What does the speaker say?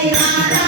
Hey,